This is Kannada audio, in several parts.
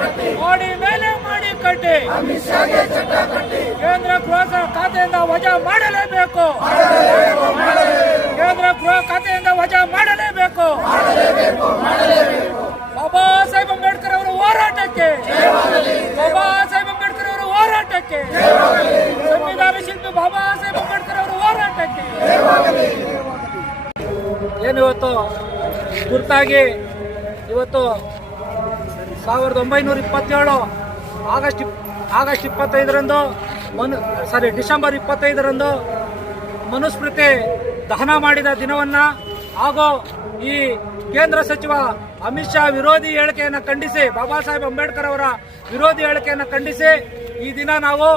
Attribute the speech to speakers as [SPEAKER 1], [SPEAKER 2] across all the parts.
[SPEAKER 1] ಕಟ್ಟಿ ಮಾಡಿ ಮೇಲೆ ಮಾಡಿ ಕಟ್ಟಿ. ಕೇಂದ್ರ ಗೃಹ ಖಾತೆಯಿಂದ ವಜಾ ಮಾಡಲೇಬೇಕು. ಕೇಂದ್ರ ಗೃಹ ಖಾತೆಯಿಂದ ವಜಾ ಮಾಡಲೇಬೇಕು. ಬಾಬಾ ಸಾಹೇಬ್ ಅಂಬೇಡ್ಕರ್ ಅವರ ಹೋರಾಟಕ್ಕೆ. ಬಾಬಾ ಸಾಹೇಬ್ ಅಂಬೇಡ್ಕರ್ ಅವರ ಹೋರಾಟಕ್ಕೆ. ಸಂವಿಧಾನ ಶಿಲ್ಪಿ ಬಾಬಾ ಸಾಹೇಬ್ ಅಂಬೇಡ್ಕರ್ ಅವರ ಹೋರಾಟಕ್ಕೆ. ಏನು ಇವತ್ತು ತುರ್ತಾಗಿ ಇವತ್ತು ಸಾವಿರದ ಒಂಬೈನೂರ ಇಪ್ಪತ್ತೇಳು ಆಗಸ್ಟ್ ಆಗಸ್ಟ್ ಇಪ್ಪತ್ತೈದರಂದು ಮನು ಸಾರಿ ಡಿಸೆಂಬರ್ ಇಪ್ಪತ್ತೈದರಂದು ಮನುಸ್ಮೃತಿ ದಹನ ಮಾಡಿದ ದಿನವನ್ನು ಹಾಗೂ ಈ ಕೇಂದ್ರ ಸಚಿವ ಅಮಿತ್ ಶಾ ವಿರೋಧಿ ಹೇಳಿಕೆಯನ್ನು ಖಂಡಿಸಿ, ಬಾಬಾ ಸಾಹೇಬ್ ಅಂಬೇಡ್ಕರ್ ಅವರ ವಿರೋಧಿ ಹೇಳಿಕೆಯನ್ನು ಖಂಡಿಸಿ ಈ ದಿನ ನಾವು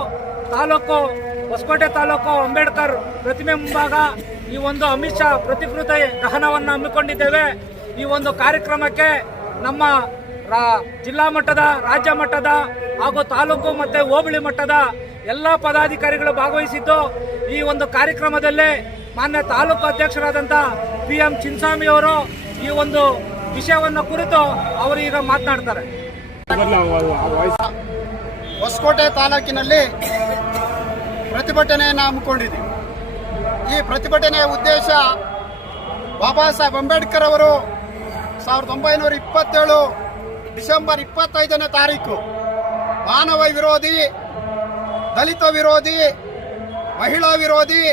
[SPEAKER 1] ತಾಲೂಕು, ಹೊಸಕೋಟೆ ತಾಲೂಕು ಅಂಬೇಡ್ಕರ್ ಪ್ರತಿಮೆ ಮುಂಭಾಗ ಈ ಒಂದು ಅಮಿತ್ ಶಾ ಪ್ರತಿಕೃತಿ ದಹನವನ್ನು ಹಮ್ಮಿಕೊಂಡಿದ್ದೇವೆ. ಈ ಒಂದು ಕಾರ್ಯಕ್ರಮಕ್ಕೆ ನಮ್ಮ ಜಿಲ್ಲಾ ಮಟ್ಟದ, ರಾಜ್ಯ ಮಟ್ಟದ ಹಾಗೂ ತಾಲೂಕು ಮತ್ತೆ ಹೋಬಳಿ ಮಟ್ಟದ ಎಲ್ಲ ಪದಾಧಿಕಾರಿಗಳು ಭಾಗವಹಿಸಿದ್ದು ಈ ಒಂದು ಕಾರ್ಯಕ್ರಮದಲ್ಲಿ ಮಾನ್ಯ ತಾಲೂಕು ಅಧ್ಯಕ್ಷರಾದಂಥ ಪಿ ಎಂ ಚಿನ್ಸ್ವಾಮಿ ಅವರು ಈ ಒಂದು ವಿಷಯವನ್ನು ಕುರಿತು ಅವರು ಈಗ ಮಾತನಾಡ್ತಾರೆ.
[SPEAKER 2] ಹೊಸಕೋಟೆ ತಾಲೂಕಿನಲ್ಲಿ ಪ್ರತಿಭಟನೆಯನ್ನು ಹಮ್ಮಿಕೊಂಡಿದ್ದೀವಿ. ಈ ಪ್ರತಿಭಟನೆಯ ಉದ್ದೇಶ ಬಾಬಾ ಸಾಹೇಬ್ ಅಂಬೇಡ್ಕರ್ ಅವರು ಸಾವಿರದ ಒಂಬೈನೂರ ಇಪ್ಪತ್ತೇಳು ಡಿಸೆಂಬರ್ ಇಪ್ಪತ್ತೈದನೇ ತಾರೀಕು. ಮಾನವ ವಿರೋಧಿ, ದಲಿತ ವಿರೋಧಿ, ಮಹಿಳಾ ವಿರೋಧಿ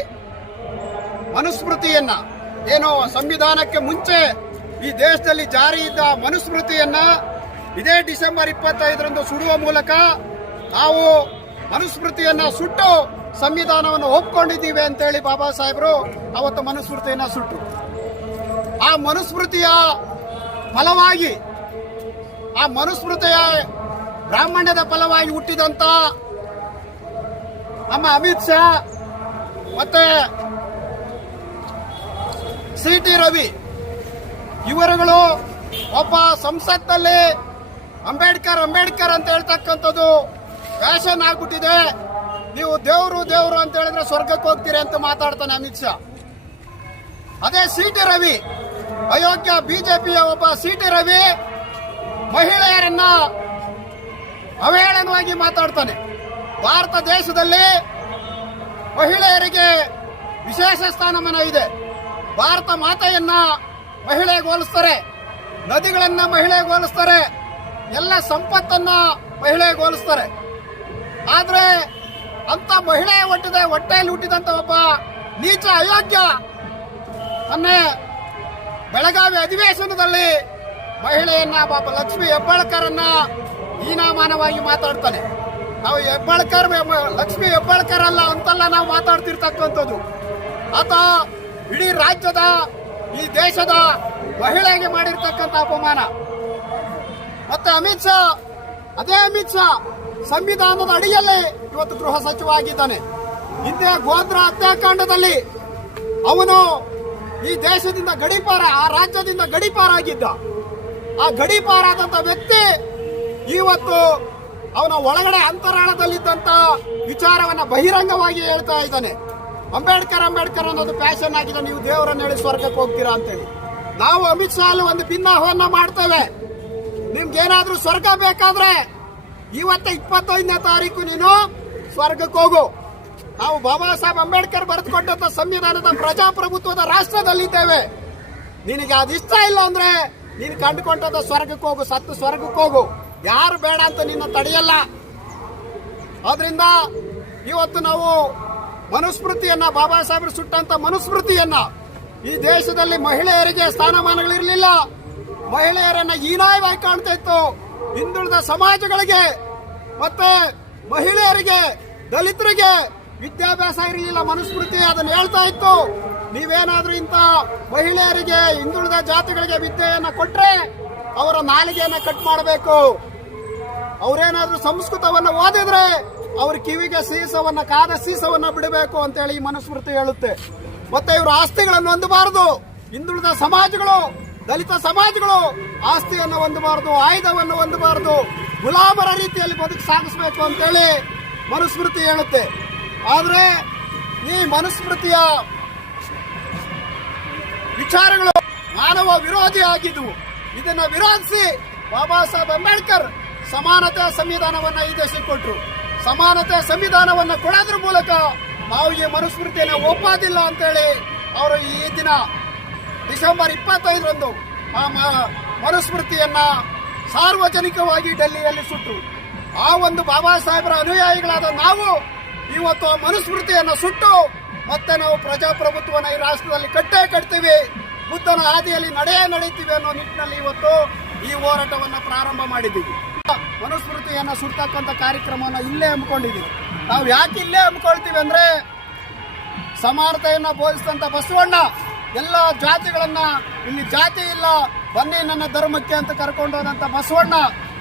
[SPEAKER 2] ಮನುಸ್ಮೃತಿಯನ್ನ, ಏನೋ ಸಂವಿಧಾನಕ್ಕೆ ಮುಂಚೆ ಈ ದೇಶದಲ್ಲಿ ಜಾರಿ ಇದ್ದ ಮನುಸ್ಮೃತಿಯನ್ನ ಇದೇ ಡಿಸೆಂಬರ್ ಇಪ್ಪತ್ತೈದರಂದು ಸುಡುವ ಮೂಲಕ ನಾವು ಮನುಸ್ಮೃತಿಯನ್ನ ಸುಟ್ಟು ಸಂವಿಧಾನವನ್ನು ಒಪ್ಕೊಂಡಿದ್ದೀವಿ ಅಂತೇಳಿ ಬಾಬಾ ಸಾಹೇಬರು ಅವತ್ತು ಮನುಸ್ಮೃತಿಯನ್ನ ಸುಟ್ಟರು ಆ ಮನುಸ್ಮೃತಿಯ ಫಲವಾಗಿ ಆ ಮನುಸ್ಮೃತಿಯ ಬ್ರಾಹ್ಮಣ್ಯದ ಫಲವಾಗಿ ಹುಟ್ಟಿದಂತ ನಮ್ಮ ಅಮಿತ್ ಶಾ ಮತ್ತೆ ಸಿ ಟಿ ರವಿ ಇವರುಗಳು ಒಬ್ಬ ಸಂಸತ್ನಲ್ಲಿ ಅಂಬೇಡ್ಕರ್ ಅಂಬೇಡ್ಕರ್ ಅಂತ ಹೇಳ್ತಕ್ಕಂಥದ್ದು ಫ್ಯಾಷನ್ ಆಗ್ಬಿಟ್ಟಿದೆ. ನೀವು ದೇವರು ದೇವರು ಅಂತ ಹೇಳಿದ್ರೆ ಸ್ವರ್ಗಕ್ಕೆ ಹೋಗ್ತೀರಿ ಅಂತ ಮಾತಾಡ್ತಾನೆ ಅಮಿತ್ ಶಾ. ಅದೇ ಸಿ ಟಿ ರವಿ, ಅಯೋಗ್ಯ ಬಿಜೆಪಿಯ ಒಬ್ಬ ಸಿ ಟಿ ರವಿ ಮಹಿಳೆಯರನ್ನ ಅವಹೇಳನವಾಗಿ ಮಾತಾಡ್ತಾನೆ. ಭಾರತ ದೇಶದಲ್ಲಿ ಮಹಿಳೆಯರಿಗೆ ವಿಶೇಷ ಸ್ಥಾನಮಾನ ಇದೆ. ಭಾರತ ಮಾತೆಯನ್ನ ಮಹಿಳೆಗೆ ಹೋಲಿಸ್ತಾರೆ. ನದಿಗಳನ್ನ ಮಹಿಳೆಗೆ ಹೋಲಿಸ್ತಾರೆ. ಎಲ್ಲ ಸಂಪತ್ತನ್ನ ಮಹಿಳೆಗೆ ಹೋಲಿಸ್ತಾರೆ. ಆದ್ರೆ ಅಂತ ಮಹಿಳೆ ಹೊಟ್ಟಿದೆ ಹೊಟ್ಟೆಯಲ್ಲಿ ಹುಟ್ಟಿದಂತ ಒಬ್ಬ ನೀಚ ಅಯೋಗ್ಯ, ಮೊನ್ನೆ ಬೆಳಗಾವಿ ಅಧಿವೇಶನದಲ್ಲಿ ಮಹಿಳೆಯನ್ನ ಪಾಪ ಲಕ್ಷ್ಮಿ ಹೆಬ್ಬಾಳ್ಕರನ್ನ ಹೀನಾಮಾನವಾಗಿ ಮಾತಾಡ್ತಾನೆ. ನಾವು ಹೆಬ್ಬಾಳ್ಕರ್ ಲಕ್ಷ್ಮಿ ಹೆಬ್ಬಾಳ್ಕರ್ ಅಲ್ಲ ಅಂತಲ್ಲ ನಾವು ಮಾತಾಡ್ತಿರ್ತಕ್ಕಂಥದ್ದು. ಆತ ಇಡೀ ರಾಜ್ಯದ, ಈ ದೇಶದ ಮಹಿಳೆಗೆ ಮಾಡಿರ್ತಕ್ಕಂಥ ಅಪಮಾನ. ಮತ್ತೆ ಅಮಿತ್ ಶಾ, ಅದೇ ಅಮಿತ್ ಶಾ ಸಂವಿಧಾನದ ಅಡಿಯಲ್ಲಿ ಇವತ್ತು ಗೃಹ ಸಚಿವ ಆಗಿದ್ದಾನೆ. ಹಿಂದೆ ಗೋತ್ರ ಹತ್ಯಾಕಾಂಡದಲ್ಲಿ ಅವನು ಈ ದೇಶದಿಂದ ಗಡಿಪಾರ, ಆ ರಾಜ್ಯದಿಂದ ಗಡಿಪಾರ ಆಗಿದ್ದ ಆ ಗಡಿಪಾರಾದಂತ ವ್ಯಕ್ತಿ ಇವತ್ತು ಅವನ ಒಳಗಡೆ ಅಂತರಾಳದಲ್ಲಿದ್ದಂತ ವಿಚಾರವನ್ನ ಬಹಿರಂಗವಾಗಿ ಹೇಳ್ತಾ ಇದ್ದಾನೆ. ಅಂಬೇಡ್ಕರ್ ಅಂಬೇಡ್ಕರ್ ಅನ್ನೋದು ಫ್ಯಾಷನ್ ಆಗಿದೆ, ನೀವು ದೇವರನ್ನ ಹೇಳಿ ಸ್ವರ್ಗಕ್ಕೆ ಹೋಗ್ತೀರಾ ಅಂತೇಳಿ. ನಾವು ಅಮಿತ್ ಶಾ ಅಲ್ಲಿ ಒಂದು ಭಿನ್ನಾಹವನ್ನ ಮಾಡ್ತೇವೆ. ನಿಮ್ಗೇನಾದ್ರೂ ಸ್ವರ್ಗ ಬೇಕಾದ್ರೆ ಇವತ್ತ ಇಪ್ಪತ್ತೈದನೇ ತಾರೀಕು ನೀನು ಸ್ವರ್ಗಕ್ಕೆ ಹೋಗು. ನಾವು ಬಾಬಾ ಸಾಹೇಬ್ ಅಂಬೇಡ್ಕರ್ ಬರೆದುಕೊಂಡಂತ ಸಂವಿಧಾನದ ಪ್ರಜಾಪ್ರಭುತ್ವದ ರಾಷ್ಟ್ರದಲ್ಲಿದ್ದೇವೆ. ನಿನಗೆ ಅದಿಷ್ಟ ಇಲ್ಲ ಅಂದ್ರೆ ನೀನು ಕಂಡುಕೊಂಡದ ಸ್ವರ್ಗಕ್ಕೆ ಹೋಗು, ಸತ್ತು ಸ್ವರ್ಗಕ್ಕೆ ಹೋಗು. ಯಾರು ಬೇಡ ಅಂತ ನಿನ್ನ ತಡೆಯಲ್ಲ. ಆದ್ರಿಂದ ಇವತ್ತು ನಾವು ಮನುಸ್ಮೃತಿಯನ್ನ, ಬಾಬಾ ಸಾಹೇಬರು ಸುಟ್ಟಂತ ಮನುಸ್ಮೃತಿಯನ್ನ ಈ ದೇಶದಲ್ಲಿ ಮಹಿಳೆಯರಿಗೆ ಸ್ಥಾನಮಾನಗಳಿರಲಿಲ್ಲ. ಮಹಿಳೆಯರನ್ನ ಹೀನಾಯವಾಗಿ ಕಾಣ್ತಾ ಇತ್ತು. ಹಿಂದುಳಿದ ಸಮಾಜಗಳಿಗೆ, ಮತ್ತೆ ಮಹಿಳೆಯರಿಗೆ, ದಲಿತರಿಗೆ ವಿದ್ಯಾಭ್ಯಾಸ ಇರಲಿಲ್ಲ ಮನುಸ್ಮೃತಿ, ಅದನ್ನು ಹೇಳ್ತಾ ಇತ್ತು. ನೀವೇನಾದ್ರೂ ಇಂಥ ಮಹಿಳೆಯರಿಗೆ, ಹಿಂದುಳಿದ ಜಾತಿಗಳಿಗೆ ವಿದ್ಯೆಯನ್ನ ಕೊಟ್ರೆ ಅವರ ನಾಲಿಗೆಯನ್ನ ಕಟ್ ಮಾಡಬೇಕು. ಅವರೇನಾದ್ರೂ ಸಂಸ್ಕೃತವನ್ನ ಓದಿದ್ರೆ ಅವ್ರ ಕಿವಿಗೆ ಸೀಸವನ್ನ, ಕಾದ ಸೀಸವನ್ನ ಬಿಡಬೇಕು ಅಂತ ಹೇಳಿ ಈ ಮನುಸ್ಮೃತಿ ಹೇಳುತ್ತೆ. ಮತ್ತೆ ಇವರು ಆಸ್ತಿಗಳನ್ನು ಹೊಂದಬಾರದು. ಹಿಂದುಳಿದ ಸಮಾಜಗಳು, ದಲಿತ ಸಮಾಜಗಳು ಆಸ್ತಿಯನ್ನು ಹೊಂದಬಾರದು, ಆಯುಧವನ್ನು ಹೊಂದಬಾರದು, ಗುಲಾಮರ ರೀತಿಯಲ್ಲಿ ಬದುಕು ಸಾಗಿಸಬೇಕು ಅಂತೇಳಿ ಮನುಸ್ಮೃತಿ ಹೇಳುತ್ತೆ. ಆದರೆ ಈ ಮನುಸ್ಮೃತಿಯ ವಿಚಾರಗಳು ಮಾನವ ವಿರೋಧಿ ಆಗಿದ್ದವು ಇದನ್ನ ವಿರೋಧಿಸಿ ಬಾಬಾ ಸಾಹೇಬ್ ಅಂಬೇಡ್ಕರ್ ಸಮಾನತೆ ಸಂವಿಧಾನವನ್ನ ಈ ದೇಶಕ್ಕೆ ಕೊಟ್ಟರು ಸಮಾನತೆ ಸಂವಿಧಾನವನ್ನು ಕೊಡೋದ್ರ ಮೂಲಕ ನಾವು ಈ ಮನುಸ್ಮೃತಿಯನ್ನು ಒಪ್ಪೋದಿಲ್ಲ ಅಂತೇಳಿ ಅವರು ಈ ದಿನ ಡಿಸೆಂಬರ್ ಇಪ್ಪತ್ತೈದರಂದು ಆ ಮನುಸ್ಮೃತಿಯನ್ನ ಸಾರ್ವಜನಿಕವಾಗಿ ಡೆಲ್ಲಿಯಲ್ಲಿ ಸುಟ್ಟರು ಆ ಒಂದು ಬಾಬಾ ಸಾಹೇಬರ ಅನುಯಾಯಿಗಳಾದ ನಾವು ಇವತ್ತು ಆ ಮನುಸ್ಮೃತಿಯನ್ನು ಸುಟ್ಟು ಮತ್ತೆ ನಾವು ಪ್ರಜಾಪ್ರಭುತ್ವನ ಈ ರಾಷ್ಟ್ರದಲ್ಲಿ ಕಟ್ಟೇ ಕಟ್ತೀವಿ. ಬುದ್ಧನ ಹಾದಿಯಲ್ಲಿ ನಡೆಯೇ ನಡೀತೀವಿ ಅನ್ನೋ ನಿಟ್ಟಿನಲ್ಲಿ ಇವತ್ತು ಈ ಹೋರಾಟವನ್ನು ಪ್ರಾರಂಭ ಮಾಡಿದ್ದೀವಿ. ಮನುಸ್ಮೃತಿಯನ್ನು ಸುಡ್ತಕ್ಕಂಥ ಕಾರ್ಯಕ್ರಮವನ್ನು ಇಲ್ಲೇ ಹಮ್ಮಿಕೊಂಡಿದ್ದೀವಿ. ನಾವು ಯಾಕೆ ಇಲ್ಲೇ ಹಮ್ಮಿಕೊಳ್ತೀವಿ ಅಂದ್ರೆ ಸಮಾನತೆಯನ್ನ ಬೋಧಿಸಿದಂತ ಬಸವಣ್ಣ ಎಲ್ಲ ಜಾತಿಗಳನ್ನ, ಇಲ್ಲಿ ಜಾತಿ ಇಲ್ಲ, ಬನ್ನಿ ನನ್ನ ಧರ್ಮಕ್ಕೆ ಅಂತ ಕರ್ಕೊಂಡು ಹೋದಂತ ಬಸವಣ್ಣ,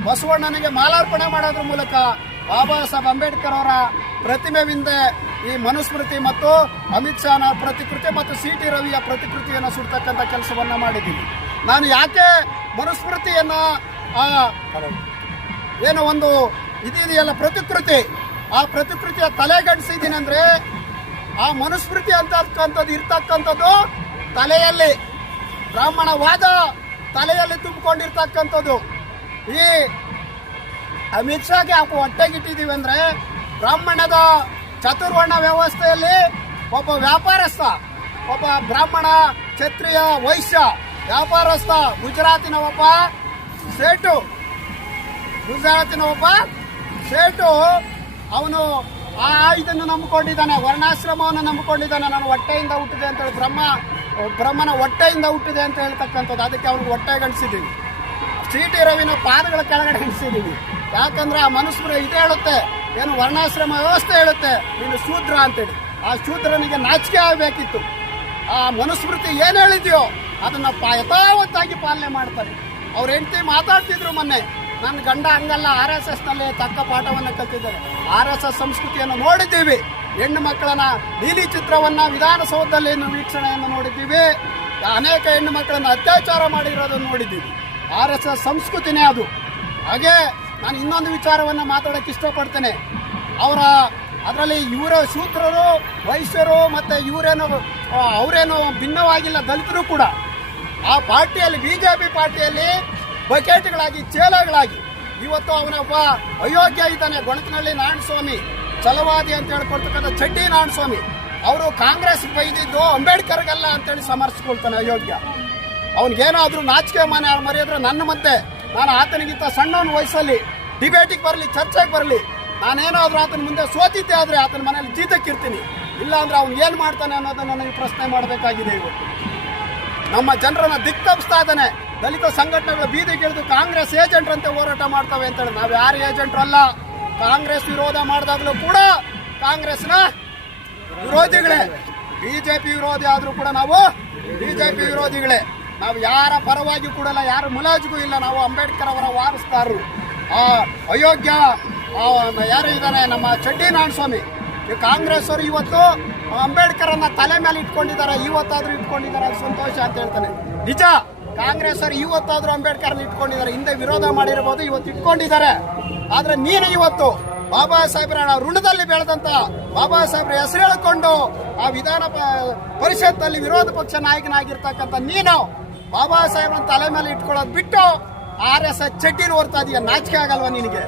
[SPEAKER 2] ಬಸವಣ್ಣನಿಗೆ ಮಾಲಾರ್ಪಣೆ ಮಾಡೋದ್ರ ಮೂಲಕ ಬಾಬಾ ಸಾಹೇಬ್ ಅಂಬೇಡ್ಕರ್ ಅವರ ಪ್ರತಿಮೆವಿಂದ ಈ ಮನುಸ್ಮೃತಿ ಮತ್ತು ಅಮಿತ್ ಶಾನ ಪ್ರತಿಕೃತಿ ಮತ್ತು ಸಿ ಟಿ ರವಿಯ ಪ್ರತಿಕೃತಿಯನ್ನು ಸುಡ್ತಕ್ಕಂಥ ಕೆಲಸವನ್ನ ಮಾಡಿದ್ದೀನಿ. ನಾನು ಯಾಕೆ ಮನುಸ್ಮೃತಿಯನ್ನ ಏನೋ ಒಂದು ಇದೆಯಲ್ಲ ಪ್ರತಿಕೃತಿ, ಆ ಪ್ರತಿಕೃತಿಯ ತಲೆಗಡಿಸಿದ್ದೀನಿ ಅಂದ್ರೆ ಆ ಮನುಸ್ಮೃತಿ ಅಂತಕ್ಕಂಥದ್ದು ಇರ್ತಕ್ಕಂಥದ್ದು ತಲೆಯಲ್ಲಿ. ಬ್ರಾಹ್ಮಣವಾದ ತಲೆಯಲ್ಲಿ ತುಂಬಿಕೊಂಡಿರ್ತಕ್ಕಂಥದ್ದು. ಈ ಅಮಿತ್ ಶಾಗೆ ಹಾಕಿ ಹೊಟ್ಟೆಗಿಟ್ಟಿದ್ದೀವಿ ಅಂದ್ರೆ ಬ್ರಾಹ್ಮಣದ ಚತುರ್ವರ್ಣ ವ್ಯವಸ್ಥೆಯಲ್ಲಿ ಒಬ್ಬ ವ್ಯಾಪಾರಸ್ಥ, ಒಬ್ಬ ಬ್ರಾಹ್ಮಣ ಕ್ಷತ್ರಿಯ ವೈಶ್ಯ ವ್ಯಾಪಾರಸ್ಥ ಗುಜರಾತಿನ ಒಬ್ಬ ಸೇಟು. ಗುಜರಾತಿನ ಒಬ್ಬ ಸೇಟು. ಅವನು ಆ ಇದನ್ನು ನಂಬಿಕೊಂಡಿದ್ದಾನೆ, ವರ್ಣಾಶ್ರಮವನ್ನು ನಂಬಿಕೊಂಡಿದ್ದಾನೆ. ನಾನು ಹೊಟ್ಟೆಯಿಂದ ಹುಟ್ಟಿದೆ ಅಂತ ಹೇಳಿ ಬ್ರಹ್ಮ, ಬ್ರಹ್ಮನ ಹೊಟ್ಟೆಯಿಂದ ಹುಟ್ಟಿದೆ ಅಂತ ಹೇಳ್ತಕ್ಕಂಥದ್ದು. ಅದಕ್ಕೆ ಅವನಿಗೆ ಹೊಟ್ಟೆ ಗಣಿಸಿದ್ದೀವಿ ಟಿ ರವಿನ ಪಾದಗಳ ಕೆಳಗಡೆ ಗಣಿಸಿದ್ದೀವಿ ಯಾಕಂದ್ರೆ ಆ ಮನುಷ್ಯರು ಇದು ಹೇಳುತ್ತೆ ಏನು ವರ್ಣಾಶ್ರಮ ವ್ಯವಸ್ಥೆ ಹೇಳುತ್ತೆ, ನೀನು ಶೂದ್ರ ಅಂತೇಳಿ. ಆ ಶೂದ್ರನಿಗೆ ನಾಚಿಕೆ ಆಗಬೇಕಿತ್ತು. ಆ ಮನುಸ್ಮೃತಿ ಏನು ಹೇಳಿದ್ಯೋ, ಅದನ್ನ ಯಥಾವತ್ತಾಗಿ ಪಾಲನೆ ಮಾಡ್ತಾರೆ. ಅವ್ರ ಹೆಂಡತಿ ಮಾತಾಡ್ತಿದ್ರು ಮೊನ್ನೆ ನನ್ನ ಗಂಡ ಹಂಗಲ್ಲ, ಆರ್ ಎಸ್ ಎಸ್ನಲ್ಲಿ ತಕ್ಕ ಪಾಠವನ್ನ ಕಲ್ತಿದ್ದಾರೆ. ಆರ್ ಎಸ್ ಎಸ್ ಸಂಸ್ಕೃತಿಯನ್ನು ನೋಡಿದ್ದೀವಿ. ಹೆಣ್ಣು ಮಕ್ಕಳನ್ನ ನೀಲಿ ಚಿತ್ರವನ್ನ ವಿಧಾನಸೌಧದಲ್ಲಿ ವೀಕ್ಷಣೆಯನ್ನು ನೋಡಿದ್ದೀವಿ. ಅನೇಕ ಹೆಣ್ಣು ಮಕ್ಕಳನ್ನ ಅತ್ಯಾಚಾರ ಮಾಡಿರೋದನ್ನು ನೋಡಿದ್ದೀವಿ. ಆರ್ ಎಸ್ ಎಸ್ ಸಂಸ್ಕೃತಿನೇ ಅದು. ಹಾಗೆ ನಾನು ಇನ್ನೊಂದು ವಿಚಾರವನ್ನು ಮಾತಾಡೋಕ್ಕೆ ಇಷ್ಟಪಡ್ತೇನೆ. ಅವರ ಅದರಲ್ಲಿ ಇವರ ಸೂತ್ರರು ವೈಶ್ಯರು ಮತ್ತು ಇವರೇನು ಅವರೇನು ಭಿನ್ನವಾಗಿಲ್ಲ, ದಲಿತರು ಕೂಡ. ಆ ಪಾರ್ಟಿಯಲ್ಲಿ ಬಿ ಜೆ ಪಿ ಪಾರ್ಟಿಯಲ್ಲಿ ಬಕೆಟ್ಗಳಾಗಿ, ಚೇಲಗಳಾಗಿ ಇವತ್ತು ಅವನ ಒಬ್ಬ ಅಯೋಗ್ಯ ಇದ್ದಾನೆ ಗೊಣಕನಹಳ್ಳಿ ನಾರಾಯಣಸ್ವಾಮಿ. ಛಲವಾದಿ ಅಂತ ಹೇಳ್ಕೊಳ್ತಕ್ಕಂಥ ಚಡ್ಡಿ ನಾರಾಯಣಸ್ವಾಮಿ. ಅವರು ಕಾಂಗ್ರೆಸ್ ಬೈದಿದ್ದು ಅಂಬೇಡ್ಕರ್ಗಲ್ಲ ಅಂತೇಳಿ ಸಮರ್ಸ್ಕೊಳ್ತಾನೆ ಅಯೋಗ್ಯ. ಅವ್ನಿಗೇನಾದರೂ ನಾಚಿಕೆ ಮನೆ ಮರೆಯಿದ್ರೆ ನನ್ನ ಮತ್ತೆ ನಾನು ಆತನಿಗಿಂತ ಸಣ್ಣವನ ವಯಸ್ಸಲ್ಲಿ ಡಿಬೇಟಿಗೆ ಬರಲಿ, ಚರ್ಚೆಗೆ ಬರಲಿ, ನಾನೇನಾದರೂ ಆತನ ಮುಂದೆ ಸೋತಿದ್ದೆ ಆದರೆ ಆತನ ಮನೇಲಿ ಜೀತಕ್ಕಿರ್ತೀನಿ ಇಲ್ಲ ಅಂದರೆ ಅವನು ಏನು ಮಾಡ್ತಾನೆ ಅನ್ನೋದನ್ನು ನನಗೆ ಪ್ರಶ್ನೆ ಮಾಡಬೇಕಾಗಿದೆ ಇವತ್ತು. ನಮ್ಮ ಜನರನ್ನ ದಿಕ್ತಪ್ಸ್ತಾ ಇದ್ದಾನೆ. ದಲಿತ ಸಂಘಟನೆಗಳು ಬೀದಿಗಿಳಿದು ಕಾಂಗ್ರೆಸ್ ಏಜೆಂಟ್ರಂತೆ ಹೋರಾಟ ಮಾಡ್ತವೆ ಅಂತ ಹೇಳಿ ನಾವು ಯಾರು ಏಜೆಂಟ್ರಲ್ಲ ಕಾಂಗ್ರೆಸ್ ವಿರೋಧ ಮಾಡಿದಾಗಲೂ ಕೂಡ ಕಾಂಗ್ರೆಸ್ನ ವಿರೋಧಿಗಳೇ. ಬಿಜೆಪಿ ವಿರೋಧಿ ಆದರೂ ಕೂಡ ನಾವು ಬಿಜೆಪಿ ವಿರೋಧಿಗಳೇ. ನಾವು ಯಾರ ಪರವಾಗಿ ಕೂಡಲ್ಲ, ಯಾರ ಮುಲಾಜಿಗೂ ಇಲ್ಲ. ನಾವು ಅಂಬೇಡ್ಕರ್ ಅವರ ವಾರಸ್ತಾರರು ಆ ಅಯೋಗ್ಯ ಯಾರು ಇದ್ದಾರೆ, ನಮ್ಮ ಚಡ್ಡಿ ಈ ಕಾಂಗ್ರೆಸ್ ಅವರು ಇವತ್ತು ಅಂಬೇಡ್ಕರ್ ಅನ್ನ ತಲೆ ಮೇಲೆ ಇಟ್ಕೊಂಡಿದ್ದಾರೆ, ಇವತ್ತಾದ್ರೂ ಇಟ್ಕೊಂಡಿದ್ದಾರೆ ಸಂತೋಷ ಅಂತ ಹೇಳ್ತಾನೆ. ನಿಜ, ಕಾಂಗ್ರೆಸ್ ಅವರು ಇವತ್ತಾದ್ರೂ ಅಂಬೇಡ್ಕರ್ ಇಟ್ಕೊಂಡಿದ್ದಾರೆ, ಹಿಂದೆ ವಿರೋಧ ಮಾಡಿರಬಹುದು ಇವತ್ತು ಇಟ್ಕೊಂಡಿದ್ದಾರೆ. ಆದ್ರೆ ನೀನು ಇವತ್ತು ಬಾಬಾ ಸಾಹೇಬ್ರ ಋಣದಲ್ಲಿ ಬೆಳೆದಂತ ಬಾಬಾ ಸಾಹೇಬ್ರ ಹೆಸರು ಹೇಳಿಕೊಂಡು ಆ ವಿಧಾನ ಪರಿಷತ್ತಲ್ಲಿ ವಿರೋಧ ಪಕ್ಷ ನಾಯಕನಾಗಿರ್ತಕ್ಕಂಥ ನೀನು ಬಾಬಾ ಸಾಹೇಬ್ರ ತಲೆ ಮೇಲೆ ಇಟ್ಕೊಳ್ಳೋದು ಬಿಟ್ಟು ಆರ್ ಎಸ್ ಎಸ್ ಚಡ್ಡಿನ ಓರ್ತಾ ಇದೀಯ? ನಾಚಿಕೆ ಆಗಲ್ವಾ ನಿನಗೆ?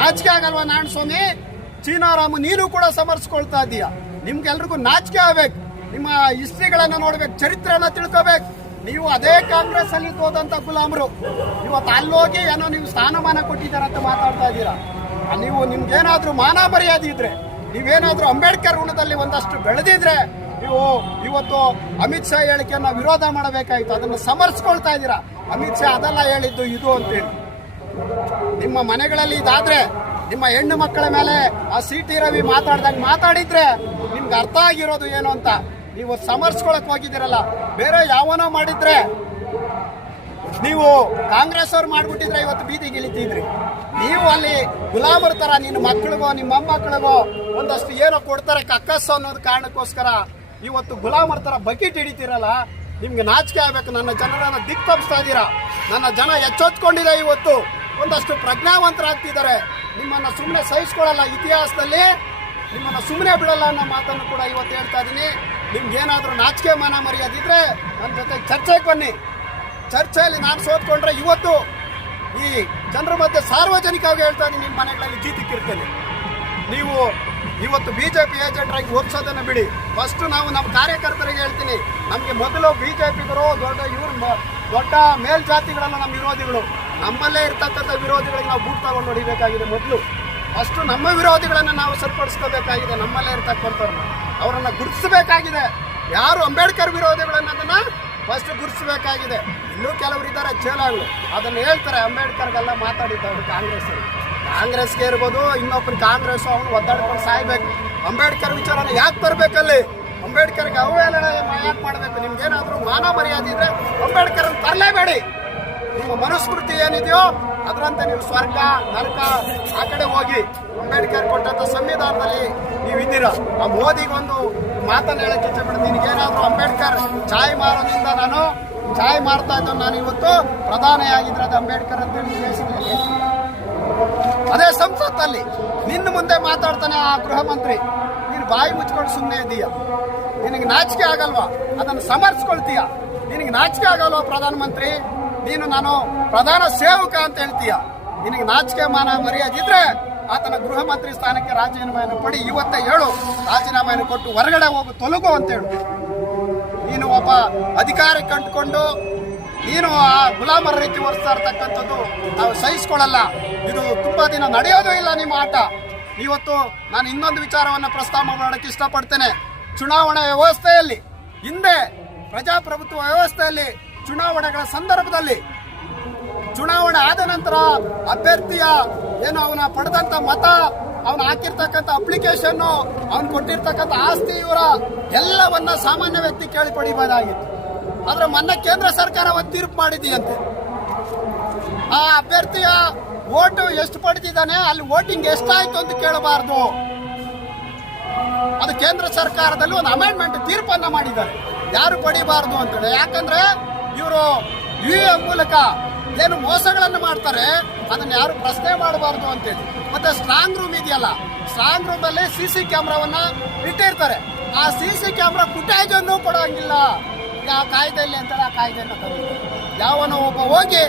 [SPEAKER 2] ನಾಚಿಕೆ ಆಗಲ್ವಾ ನಾರಾಯಣ ಸ್ವಾಮಿ? ಚೀನಾರಾಮ್, ನೀನು ಕೂಡ ಸಮರ್ಸ್ಕೊಳ್ತಾ ಇದೀಯ. ನಿಮ್ಗೆಲ್ರಿಗೂ ನಾಚಿಕೆ ಆಗ್ಬೇಕು. ನಿಮ್ಮ ಹಿಸ್ಟ್ರಿಗಳನ್ನು ನೋಡ್ಬೇಕು, ಚರಿತ್ರೆಯನ್ನ ತಿಳ್ಕೋಬೇಕು. ನೀವು ಅದೇ ಕಾಂಗ್ರೆಸ್ ಅಲ್ಲಿ ಹೋದಂತ ಗುಲಾಮರು. ಇವತ್ತು ಅಲ್ಲೋಗಿ ಏನೋ ನೀವು ಸ್ಥಾನಮಾನ ಕೊಟ್ಟಿದ್ದಾರೆ ಅಂತ ಮಾತಾಡ್ತಾ ಇದ್ದೀರಾ ನೀವು ನೀವು ನಿಮ್ಗೇನಾದ್ರೂ ಮಾನ ಮರ್ಯಾದೆ ಇದ್ರೆ, ನೀವೇನಾದ್ರೂ ಅಂಬೇಡ್ಕರ್ ಋಣದಲ್ಲಿ ಒಂದಷ್ಟು ಬೆಳೆದಿದ್ರೆ ನೀವು ಇವತ್ತು ಅಮಿತ್ ಶಾ ಹೇಳಿಕೆಯನ್ನ ವಿರೋಧ ಮಾಡಬೇಕಾಗಿತ್ತು ಅದನ್ನು ಸಮರ್ಸ್ಕೊಳ್ತಾ ಇದ್ದೀರಾ? ಅಮಿತ್ ಶಾ ಅದೆಲ್ಲ ಹೇಳಿದ್ದು ಇದು ಅಂತೇಳಿ. ನಿಮ್ಮ ಮನೆಗಳಲ್ಲಿ ಇದಾದ್ರೆ, ನಿಮ್ಮ ಹೆಣ್ಣು ಮಕ್ಕಳ ಮೇಲೆ ಆ ಸಿ ಟಿ ರವಿ ಮಾತಾಡ್ದಾಗ ಮಾತಾಡಿದ್ರೆ ನಿಮ್ಗೆ ಅರ್ಥ ಆಗಿರೋದು ಏನು ಅಂತ ನೀವು ಸಮರ್ಸ್ಕೊಳಕ್ ಹೋಗಿದ್ದೀರಲ್ಲ. ಬೇರೆ ಯಾವನೋ ಮಾಡಿದ್ರೆ ನೀವು ಕಾಂಗ್ರೆಸ್ ಅವ್ರು ಮಾಡ್ಬಿಟ್ಟಿದ್ರೆ ಇವತ್ತು ಬೀದಿಗೆ ಇಳಿತಿದ್ರಿ ನೀವು ಅಲ್ಲಿ ಗುಲಾಮರ ತರ ನಿನ್ನ ಮಕ್ಕಳಿಗೋ ನಿಮ್ಮ ಮೊಮ್ಮಕ್ಕಳಿಗೋ ಒಂದಷ್ಟು ಏನೋ ಕೊಡ್ತಾರೆ ಕಕ್ಕಸ್ಸು ಅನ್ನೋದು ಕಾರಣಕ್ಕೋಸ್ಕರ ಇವತ್ತು ಗುಲಾಮರ ತರ ಬಕೆಟ್ ಹಿಡಿತೀರಲ್ಲ, ನಿಮ್ಗೆ ನಾಚಿಕೆ ಆಗ್ಬೇಕು. ನನ್ನ ಜನರನ್ನ ದಿಕ್ ತಪ್ಪಿಸ್ತಾ ಇದ್ದೀರಾ? ನನ್ನ ಜನ ಎಚ್ಚೊತ್ಕೊಂಡಿದೆ ಇವತ್ತು. ಒಂದಷ್ಟು ಪ್ರಜ್ಞಾವಂತರಾಗ್ತಿದ್ದಾರೆ. ನಿಮ್ಮನ್ನ ಸುಮ್ಮನೆ ಸಹಿಸ್ಕೊಳ್ಳಲ್ಲ ಇತಿಹಾಸದಲ್ಲಿ. ನಿಮ್ಮನ್ನ ಸುಮ್ಮನೆ ಬಿಡಲ್ಲ ಅನ್ನೋ ಮಾತನ್ನು ಕೂಡ ಇವತ್ತು ಹೇಳ್ತಾ ಇದ್ದೀನಿ. ನಿಮ್ಗೆ ಏನಾದರೂ ನಾಚಿಕೆ ಮಾನ ಮರ್ಯಾದಿದ್ರೆ ನನ್ನ ಜೊತೆ ಚರ್ಚೆಗೆ ಬನ್ನಿ. ಚರ್ಚೆಯಲ್ಲಿ ನಾನು ಸೋತ್ಕೊಂಡ್ರೆ ಇವತ್ತು ಈ ಜನರ ಮಧ್ಯೆ ಸಾರ್ವಜನಿಕವಾಗಿ ಹೇಳ್ತಾ ಇದ್ದೀನಿ, ನಿಮ್ಮ ಮನೆಗಳಲ್ಲಿ ಜೀತಿಕ್ಕಿರ್ತೇನೆ ನೀವು ಇವತ್ತು ಬಿಜೆಪಿ ಆಗಿ ಓದಿಸೋದನ್ನ ಬಿಡಿ. ಫಸ್ಟ್ ನಾವು ನಮ್ಮ ಕಾರ್ಯಕರ್ತರಿಗೆ ಹೇಳ್ತೀನಿ, ನಮಗೆ ಮೊದಲು ಬಿಜೆಪಿಗರು ದೊಡ್ಡ ಇವ್ರ ದೊಡ್ಡ ಮೇಲ್ಜಾತಿಗಳಲ್ಲ ನಮ್ಮ ವಿರೋಧಿಗಳು. ನಮ್ಮಲ್ಲೇ ಇರ್ತಕ್ಕಂಥ ವಿರೋಧಿಗಳಿಗೆ ನಾವು ಬೂಟ್ ತಗೊಂಡು ಹೊಡಿಬೇಕಾಗಿದೆ ಮೊದಲು. ಫಸ್ಟ್ ನಮ್ಮ ವಿರೋಧಿಗಳನ್ನು ನಾವು ಸರಿಪಡಿಸ್ಕೋಬೇಕಾಗಿದೆ, ನಮ್ಮಲ್ಲೇ ಇರ್ತಕ್ಕಂಥವ್ರನ್ನ. ಅವರನ್ನು ಗುರುತಿಸಬೇಕಾಗಿದೆ. ಯಾರು ಅಂಬೇಡ್ಕರ್ ವಿರೋಧಿಗಳನ್ನೋದನ್ನ ಫಸ್ಟ್ ಗುರುತಿಸಬೇಕಾಗಿದೆ. ಇನ್ನೂ ಕೆಲವರು ಇದ್ದಾರೆ ಚೇಲಾಗಳು ಅದನ್ನ ಹೇಳ್ತಾರೆ, ಅಂಬೇಡ್ಕರ್ಗೆಲ್ಲ ಮಾತಾಡಿದ್ದವರು ಕಾಂಗ್ರೆಸ್ ಕಾಂಗ್ರೆಸ್ಗೆ ಇರ್ಬೋದು, ಇನ್ನೊಬ್ರು ಕಾಂಗ್ರೆಸ್ ಅವನು ಒದ್ದಾಡ್ಕೊಂಡು ಸಾಯ್ಬೇಕು. ಅಂಬೇಡ್ಕರ್ ವಿಚಾರನ ಯಾಕೆ ತರಬೇಕಲ್ಲಿ ಅಂಬೇಡ್ಕರ್ಗೆ ಅವಹೇಳನ ಯಾಕೆ ಮಾಡಬೇಕು? ನಿಮ್ಗೇನಾದ್ರೂ ಮಾನ ಮರ್ಯಾದೆ ಇದ್ರೆ ಅಂಬೇಡ್ಕರ್ ತರಲೇಬೇಡಿ. ನಿಮ್ಮ ಮನುಸ್ಮೃತಿ ಏನಿದೆಯೋ ಅದರಂತೆ ನೀವು ಸ್ವರ್ಗ, ನರಕ ಆ ಕಡೆ ಹೋಗಿ ಅಂಬೇಡ್ಕರ್ ಕೊಟ್ಟಂತ ಸಂವಿಧಾನದಲ್ಲಿ ನೀವು ಇದ್ದೀರಾ? ಆ ಮೋದಿಗೊಂದು ಮಾತನ್ನ ಹೇಳಕ್ಕೆ ಇಷ್ಟಪಡ್ತೀನಿ. ನಿನಗೇನಾದ್ರೂ ಅಂಬೇಡ್ಕರ್ ಚಾಯ್ ಮಾರೋದ್ರಿಂದ ನಾನು ಚಾಯ್ ಮಾಡ್ತಾ ಇದ್ದ ನಾನು ಇವತ್ತು ಪ್ರಧಾನಿಯಾಗಿದ್ರೆ ಅದು ಅಂಬೇಡ್ಕರ್ ಅಂತ ಹೇಳಿ ಅದೇ ಸಂಸತ್ತಲ್ಲಿ ನಿನ್ನ ಮುಂದೆ ಮಾತಾಡ್ತಾನೆ ಆ ಗೃಹ ಮಂತ್ರಿ. ನೀನು ಬಾಯಿ ಮುಚ್ಕೊಂಡು ಸುಮ್ಮನೆ ಇದೀಯ. ನಿನಗೆ ನಾಚಿಕೆ ಆಗಲ್ವಾ? ಅದನ್ನು ಸಮರ್ಸ್ಕೊಳ್ತೀಯ. ನಿನಗೆ ನಾಚಿಕೆ ಆಗಲ್ವಾ ಪ್ರಧಾನಮಂತ್ರಿ? ನೀನು ನಾನು ಪ್ರಧಾನ ಸೇವಕ ಅಂತ ಹೇಳ್ತೀಯ. ನಿನಗೆ ನಾಚಿಕೆ ಮಾನ ಮರ್ಯಾದಿದ್ರೆ ಆತನ ಗೃಹ ಮಂತ್ರಿ ಸ್ಥಾನಕ್ಕೆ ರಾಜೀನಾಮೆಯನ್ನು ಪಡಿ. ಇವತ್ತೇ ಹೇಳು, ರಾಜೀನಾಮೆಯನ್ನು ಕೊಟ್ಟು ಹೊರಗಡೆ ಹೋಗು, ತೊಲಗು ಅಂತ ಹೇಳು. ನೀನು ಒಬ್ಬ ಅಧಿಕಾರಿ ಕಂಡುಕೊಂಡು ನೀನು ಆ ಗುಲಾಮರ ರೀತಿ ಓಡಿಸ್ತಾ ಇರ್ತಕ್ಕಂಥದ್ದು ನಾವು ಸಹಿಸ್ಕೊಳ್ಳಲ್ಲ. ಇದು ತುಂಬಾ ದಿನ ನಡೆಯೋದು ಇಲ್ಲ ನಿಮ್ಮ ಆಟ. ಇವತ್ತು ನಾನು ಇನ್ನೊಂದು ವಿಚಾರವನ್ನು ಪ್ರಸ್ತಾಪ ಮಾಡೋಕ್ಕೆ ಇಷ್ಟಪಡ್ತೇನೆ. ಚುನಾವಣಾ ವ್ಯವಸ್ಥೆಯಲ್ಲಿ, ಹಿಂದೆ ಪ್ರಜಾಪ್ರಭುತ್ವ ವ್ಯವಸ್ಥೆಯಲ್ಲಿ, ಚುನಾವಣೆಗಳ ಸಂದರ್ಭದಲ್ಲಿ, ಚುನಾವಣೆ ಆದ ನಂತರ ಅಭ್ಯರ್ಥಿಯ ಏನು ಅವನ ಪಡೆದಂತ ಮತ, ಅವನು ಹಾಕಿರ್ತಕ್ಕಂಥ ಅಪ್ಲಿಕೇಶನ್ ಅವನು ಕೊಟ್ಟಿರ್ತಕ್ಕಂಥ ಆಸ್ತಿ, ಇವರ ಎಲ್ಲವನ್ನ ಸಾಮಾನ್ಯ ವ್ಯಕ್ತಿ ಕೇಳಿ ಪಡಿಬಹುದಾಗಿತ್ತು. ಆದ್ರೆ ಮೊನ್ನೆ ಕೇಂದ್ರ ಸರ್ಕಾರ ಒಂದು ತೀರ್ಪು ಮಾಡಿದೆಯಂತೆ. ಆ ಅಭ್ಯರ್ಥಿಯ ಓಟು ಎಷ್ಟು ಪಡೆದಿದ್ದಾನೆ, ಅಲ್ಲಿ ವೋಟಿಂಗ್ ಎಷ್ಟಾಯ್ತು ಅಂತ ಕೇಳಬಾರ್ದು. ಅದು ಕೇಂದ್ರ ಸರ್ಕಾರದಲ್ಲಿ ಒಂದು ಅಮೆಂಡ್ಮೆಂಟ್ ತೀರ್ಪನ್ನ ಮಾಡಿದ್ದಾರೆ. ಯಾರು ಪಡಿಬಾರ್ದು ಅಂತೇಳಿ. ಯಾಕಂದ್ರೆ ಇವರು ಯು ಎ ಮೂಲಕ ಏನು ಮೋಸಗಳನ್ನು ಮಾಡ್ತಾರೆ, ಅದನ್ನ ಯಾರು ಪ್ರಶ್ನೆ ಮಾಡಬಾರ್ದು ಅಂತೇಳಿ. ಮತ್ತೆ ಸ್ಟ್ರಾಂಗ್ ರೂಮ್ ಇದೆಯಲ್ಲ ಸ್ಟ್ರಾಂಗ್ ರೂಮ್ ಅಲ್ಲಿ ಸಿ ಸಿ ಕ್ಯಾಮ್ರಾವನ್ನ ಇಟ್ಟಿರ್ತಾರೆ. ಆ ಸಿ ಸಿ ಕ್ಯಾಮ್ರಾ ಫುಟೇಜ್ ಅನ್ನು ಕೊಡೋಂಗಿಲ್ಲ. ಯಾವ ಕಾಯ್ದೆಯಲ್ಲಿ ಅಂತಾರೆ ಆ ಕಾಯ್ದೆಯನ್ನು ತಂದಿದ್ದಾರೆ ಯಾವನೋ ಒಬ್ಬ ಹೋಗಿ